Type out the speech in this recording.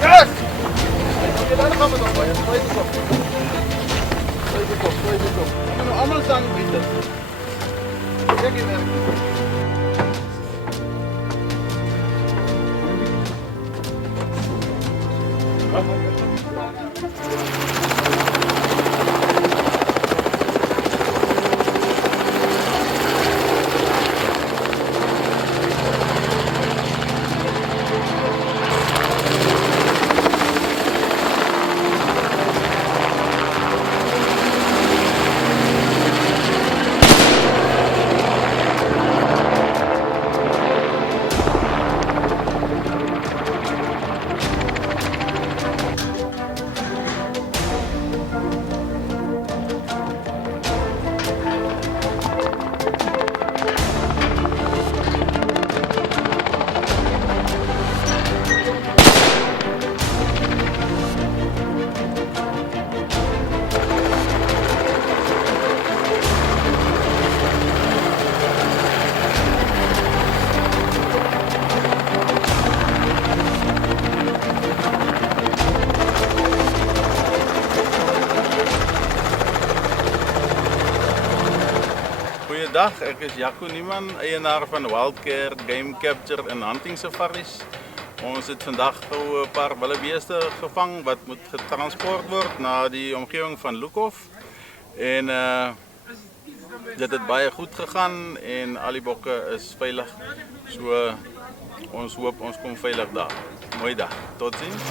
Yes! Oké, dan gaan we nog maar. Gooi het op. Gooi het op, gooi het op. We gaan nou allemaal samen bieden. Kijk hier werk. Goeiedag, ek is Jaco Niemann, eienaar van Wildcare Game Capture en Hunting Safaris. Ons het vandag gou 'n paar wildebeeste gevang wat moet getransport word na die omgewing van Lukhof. En dit het baie goed gegaan en al die bokke is veilig. So ons hoop ons kom veilig daar. Mooi dag. Totsiens.